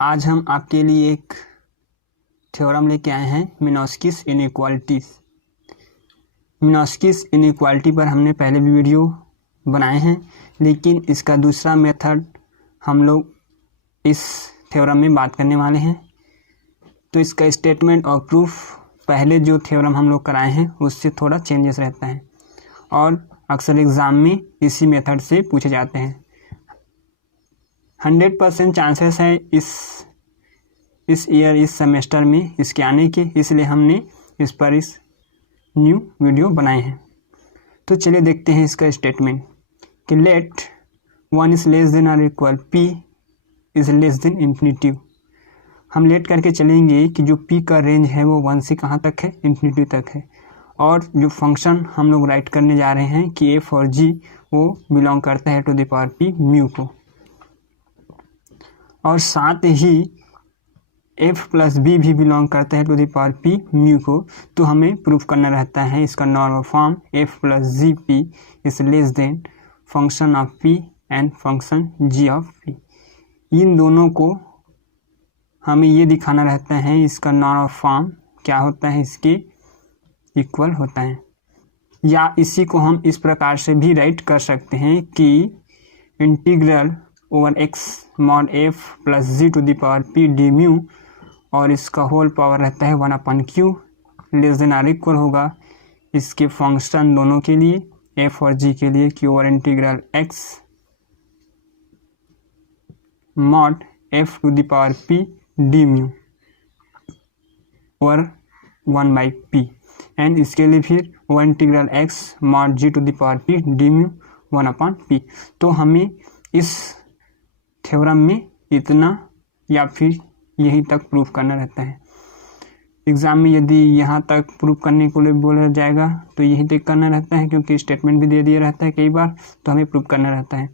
आज हम आपके लिए एक थ्योरम लेके आए हैं मिनोस्किस इनइक्वालिटीज। मिनोस्किस इनइक्वालिटी पर हमने पहले भी वीडियो बनाए हैं, लेकिन इसका दूसरा मेथड हम लोग इस थ्योरम में बात करने वाले हैं। तो इसका स्टेटमेंट और प्रूफ पहले जो थ्योरम हम लोग कराए हैं उससे थोड़ा चेंजेस रहता है और अक्सर एग्ज़ाम में इसी मेथड से पूछे जाते हैं। 100% चांसेस है इस ईयर इस सेमेस्टर में इसके आने के, इसलिए हमने इस पर इस न्यू वीडियो बनाए हैं। तो चलिए देखते हैं इसका स्टेटमेंट कि लेट 1 इज़ लेस देन और equal p is less than infinity. हम लेट करके चलेंगे कि जो p का रेंज है वो 1 से कहाँ तक है, इन्फिनिटी तक है। और जो फंक्शन हम लोग राइट करने जा रहे हैं कि f और g वो बिलोंग करता है to the power p mu को, और साथ ही f प्लस b भी बिलोंग करता है to the power p mu को। तो हमें प्रूफ करना रहता है इसका normal form f plus G P is less than function of p and function g of p। इन दोनों को हमें ये दिखाना रहता है इसका नॉर्मल फॉर्म क्या होता है, इसके इक्वल होता है। या इसी को हम इस प्रकार से भी राइट कर सकते हैं कि integral over x mod f plus ji to the power p D mu, और इसका होल पावर रहता है 1/q less than or equal होगा इसके फंक्शन दोनों के लिए f और g के लिए कि over integral x mod f to the power p D mu over 1/p, and इसके लिए फिर over integral x mod g to the power p D mu 1/p। तो हमें इस थ्योरम में इतना या फिर यहीं तक प्रूफ करना रहता है। एग्ज़ाम में यदि यहाँ तक प्रूफ करने को लिए बोला जाएगा तो यहीं तक करना रहता है, क्योंकि स्टेटमेंट भी दे दिया रहता है कई बार, तो हमें प्रूफ करना रहता है।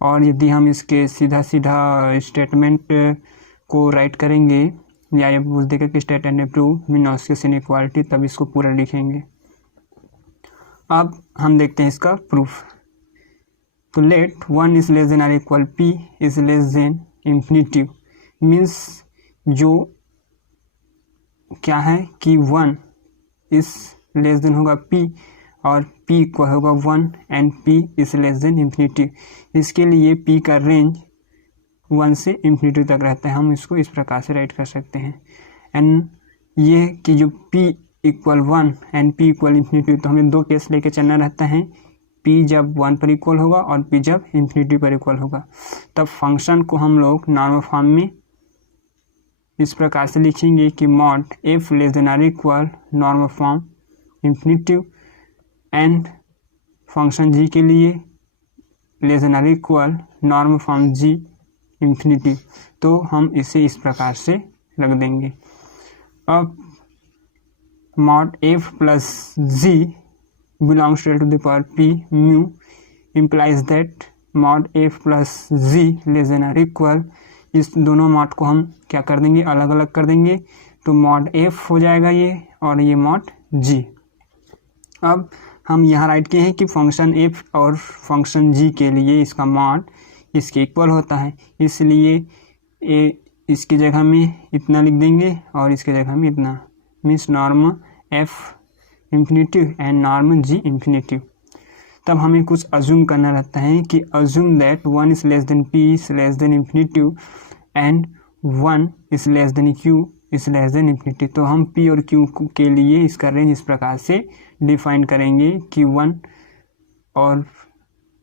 और यदि हम इसके सीधा स्टेटमेंट को राइट करेंगे या ये बोल देगा कि स्टेट एंड प्रूव मिनोस्किस इनइक्वालिटी, तब इसको पूरा लिखेंगे। अब हम देखते हैं इसका प्रूफ। तो let 1 is less than or equal p is less than infinity means जो क्या है कि 1 इज लेस देन होगा p और p इक्वल होगा 1 and p is less than infinity. इसके लिए p का रेंज 1 से इंफिनिटी तक रहता है। हम इसको इस प्रकार से राइट कर सकते हैं। एंड ये कि जो p equal 1 and p equal infinity, तो हमें दो केस लेके चलना रहता है, p जब 1 पर इक्वल होगा और p जब इंफिनिटी पर इक्वल होगा। तब फंक्शन को हम लोग नॉर्मल फॉर्म में इस प्रकार से लिखेंगे कि mod f less than or equal normal form infinity and function g के लिए less than or equal normal form g infinity. तो हम इसे इस प्रकार से रख देंगे। अब mod f plus g belongs to the power p mu implies that mod f plus g less than or equal, इस दोनों मॉड को हम क्या कर देंगे, अलग अलग कर देंगे। तो मॉड f हो जाएगा ये, और ये मॉड g। अब हम यहाँ राइट किए हैं कि फंक्शन f और फंक्शन g के लिए इसका मॉड इसके इक्वल होता है, इसलिए इसकी जगह में इतना लिख देंगे और इसकी जगह में इतना, means norm f infinity and norm g infinity. तब हमें कुछ अज्यूम करना रहता है कि assume that 1 is less then p is less than infinity and 1 is less then q is less than infinity. तो हम p और q के लिए इसका रेंज इस प्रकार से डिफाइन करेंगे कि 1 और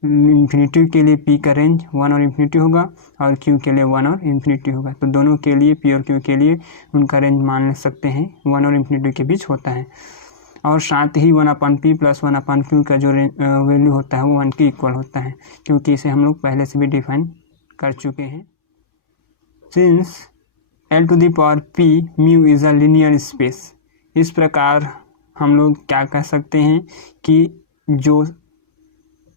इंफिनिटी के लिए p का रेंज 1 और इंफिनिटी होगा और q के लिए 1 और इंफिनिटी होगा। तो दोनों के लिए p और q के लिए उनका रेंज मान सकते हैं 1 और इंफिनिटी के बीच होता है। और साथ ही 1/p प्लस 1/q का जो वैल्यू होता है वो 1 के इक्वल होता है, क्योंकि इसे हम लोग पहले से भी डिफाइन कर चुके हैं। Since L to the power p mu is a linear space, इस प्रकार हम लोग क्या कह सकते हैं कि जो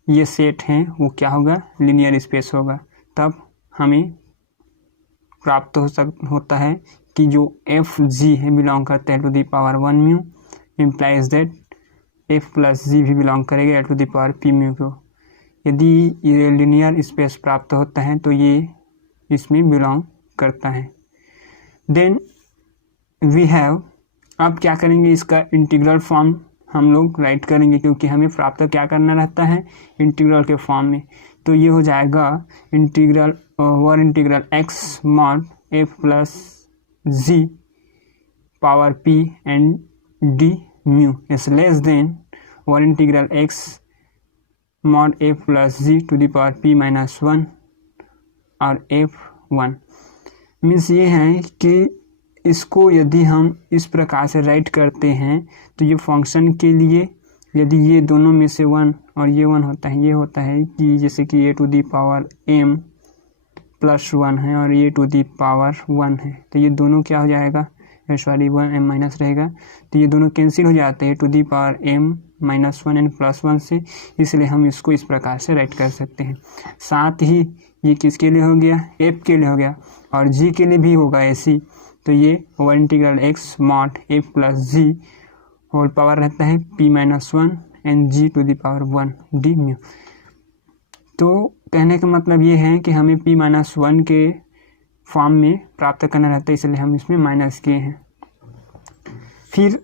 ये सेट हैं वो क्या होगा, लीनियर स्पेस होगा। तब हमें प्राप्त होता है कि जो एफ जी है बिलोंग करता है to the power 1 mu, implies that f plus G भी बिलोंग करेगा to the power p mu को। यदि ये लीनियर स्पेस प्राप्त होता है तो ये इसमें बिलोंग करता है। देन वी हैव, अब क्या करेंगे, इसका इंटीग्रल फॉर्म हम लोग राइट करेंगे, क्योंकि हमें प्राप्त क्या करना रहता है, इंटीग्रल के फॉर्म में। तो ये हो जाएगा integral over integral X mod F plus G power P and D mu is less than over integral X mod F plus ji to the power P minus 1 और f1। मीन्स ये है कि इसको यदि हम इस प्रकार से राइट करते हैं तो ये फंक्शन के लिए यदि ये दोनों में से 1 और ये 1 होता है, ये होता है कि जैसे कि a to the power m plus 1 है और a टू दी पावर 1 है, तो ये दोनों क्या हो जाएगा, सॉरी 1 m माइनस रहेगा, तो ये दोनों कैंसिल हो जाते हैं to the power m minus 1 and plus 1 से, इसलिए हम इसको इस प्रकार से राइट कर सकते हैं। साथ ही ये किसके लिए हो गया, f के लिए हो गया और g के लिए भी होगा ऐसी, तो ये over integral X mod F plus G whole power रहता है p minus 1 and g to the power 1 D mu. तो कहने का मतलब ये है कि हमें p माइनस 1 के फॉर्म में प्राप्त करना रहता है, इसलिए हम इसमें माइनस किए हैं। फिर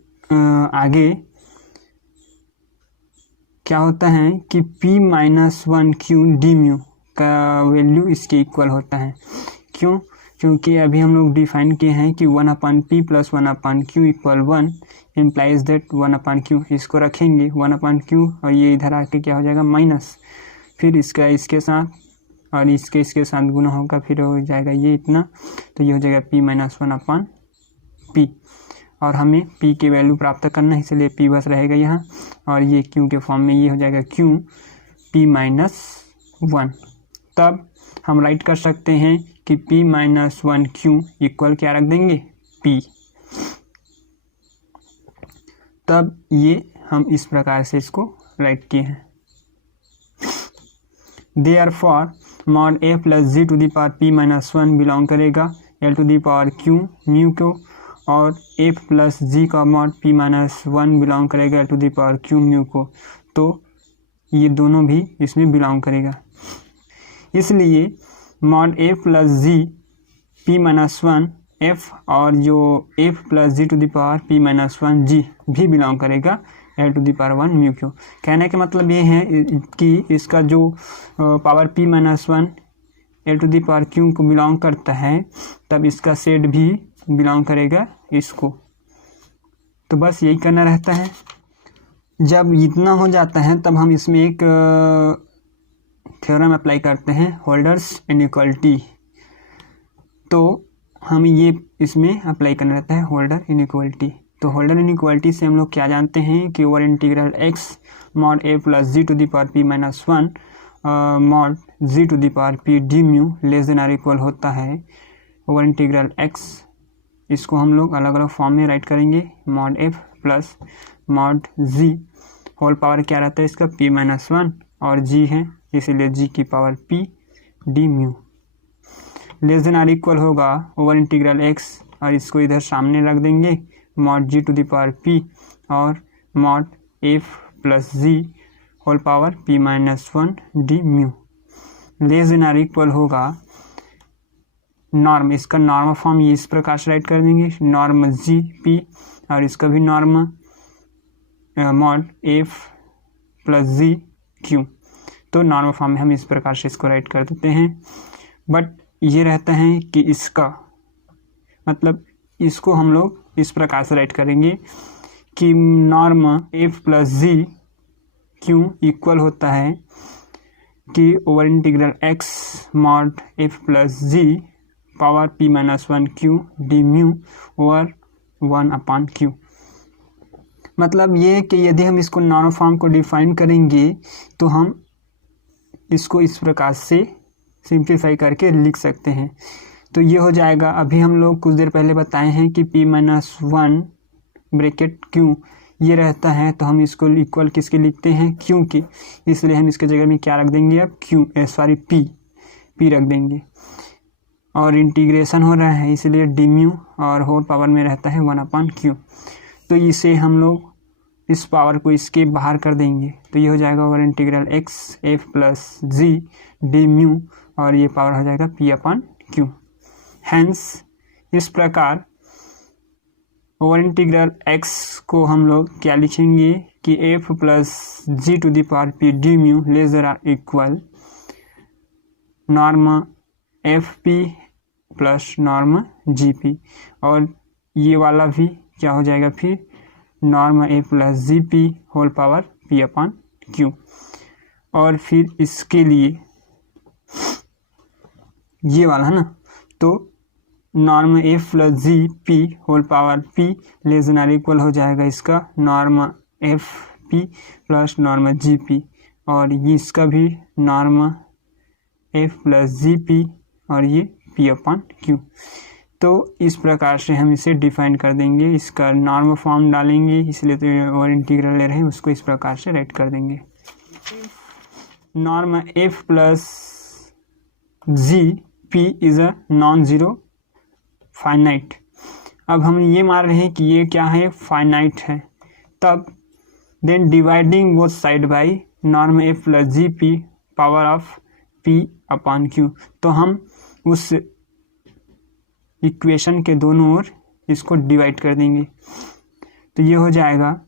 आगे क्या होता है कि p minus 1 Q D mu का वैल्यू इसके इक्वल होता है। क्यों, क्योंकि अभी हम लोग डिफाइन किए हैं कि 1/p plus 1/q equal 1 implies that 1/q, इसको रखेंगे 1/q और ये इधर आके क्या हो जाएगा माइनस, फिर इसका इसके साथ और इसके साथ गुना होगा, फिर हो जाएगा ये इतना, तो ये हो जाएगा p माइनस 1/p और हमें p की वैल्यू प्राप्त करना है, इसलिए p बस रहेगा यहाँ और ये q के फॉर्म में ये हो जाएगा q p माइनस 1। तब हम राइट कर सकते हैं कि p माइनस 1q इक्वल क्या रख देंगे p। तब ये हम इस प्रकार से इसको राइट किए हैं। Therefore mod a plus ji to the power p minus 1 belong करेगा l to the power q mu को, और f प्लस जी का मॉड p माइनस 1 बिलोंग करेगा l to the power q mu को, तो ये दोनों भी इसमें बिलोंग करेगा। इसलिए mod a plus g p minus 1 f और जो f plus ji to the power p minus 1 g भी बिलोंग करेगा l to the power 1 mu Q. कहने का मतलब ये है कि इसका जो power p minus 1 l to the power q को बिलोंग करता है, तब इसका सेट भी बिलोंग करेगा इसको। तो बस यही करना रहता है। जब इतना हो जाता है तब हम इसमें एक थ्योरम अप्लाई करते हैं, होल्डर्स इनइक्वालिटी। तो हम ये इसमें अप्लाई करना रहता है होल्डर इनइक्वालिटी। तो होल्डर इनइक्वालिटी से हम लोग क्या जानते हैं कि over integral X mod A plus ji to the power P minus 1 mod G to the power P D mu less than or equal होता है ओवर इंटीग्रल एक्स। इसको हम लोग अलग अलग फॉर्म में राइट करेंगे, mod F plus mod G whole power क्या रहता है इसका p माइनस 1 और g है, इसीलिए g की power p D mu less than or equal होगा ओवर इंटीग्रल x, और इसको इधर सामने रख देंगे mod g to the power p और mod f plus G whole power p minus 1 D mu less than or equal होगा norm. इसका नॉर्म फॉर्म ये इस प्रकार से राइट कर देंगे, नॉर्म जी पी और इसका भी norm mod F plus G Q. तो नॉर्मल फॉर्म में हम इस प्रकार से इसको राइट कर देते हैं। बट ये रहता है कि इसका मतलब इसको हम लोग इस प्रकार से राइट करेंगे कि norm F plus G Q equal होता है कि over integral X mod F plus G power P minus 1 Q D mu over 1/q। मतलब ये कि यदि हम इसको नॉर्मल फॉर्म को डिफाइन करेंगे तो हम इसको इस प्रकार से सिंप्लीफाई करके लिख सकते हैं। तो ये हो जाएगा, अभी हम लोग कुछ देर पहले बताए हैं कि p माइनस 1 ब्रैकेट q ये रहता है, तो हम इसको इक्वल किसके लिखते हैं q की, इसलिए हम इसके जगह में क्या रख देंगे अब p रख देंगे। और इंटीग्रेशन हो रहा है इसलिए डी म्यू और होल पावर में रहता है 1/q। तो इसे हम लोग इस पावर को इसके बाहर कर देंगे, तो ये हो जाएगा over integral x F plus G D mu और ये पावर हो जाएगा p/q। हैंस इस प्रकार ओवर इंटीग्रल x को हम लोग क्या लिखेंगे कि f plus ji to the power p D mu less than or equal norm F P plus norm G P, और ये वाला भी क्या हो जाएगा फिर norm A plus G P whole power P upon Q. और फिर इसके लिए ये वाला है ना, तो norm F plus G P whole power P less than or equal हो जाएगा इसका norm F P plus norm G P, और ये इसका भी norm F plus G P और ये पी अपॉन क्यू। तो इस प्रकार से हम इसे डिफाइन कर देंगे, इसका नॉर्म फॉर्म डालेंगे, इसलिए तो ओवर इंटीग्रल ले रहे हैं, उसको इस प्रकार से राइट कर देंगे। Norm F plus G P is a non zero finite. अब हम ये मान रहे हैं कि ये क्या है, फाइनाइट है। तब then dividing both side by norm F plus G P power of P upon Q, तो हम उस इक्वेशन के दोनों ओर इसको डिवाइड कर देंगे। तो ये हो जाएगा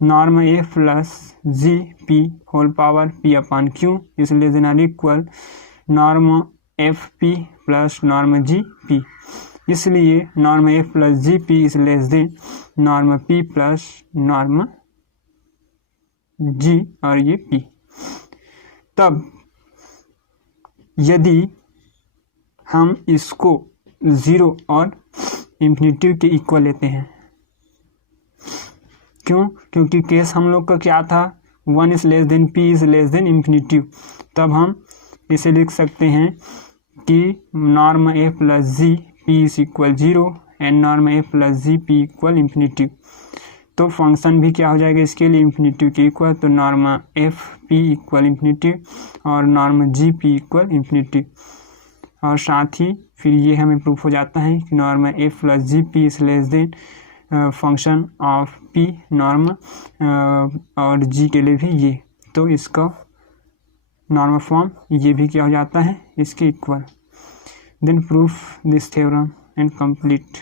norm F plus G P whole power P upon Q is less than or equal norm F P plus norm G P, इसलिए norm F plus G P is less than norm P plus norm G और ये P. तब यदि हम इसको zero और infinity के equal लेते हैं, क्योंकि केस हम लोग का क्या था, one is less then P is less then infinity. तब हम इसे लिख सकते हैं कि norm A plus G P is equal zero and norm A plus G P equal infinity. तो फंक्शन भी क्या हो जाएगा इसके लिए इन्फिनिटी के इक्वल, तो norm F P equal infinity और norm G P equal infinity. और साथ ही फिर ये हमें प्रूफ हो जाता है कि norm F plus G P is less than function of P norm और जी के लिए भी ये, तो इसका नॉर्मल फॉर्म ये भी क्या हो जाता है इसके इक्वल। Then proof this theorem and complete.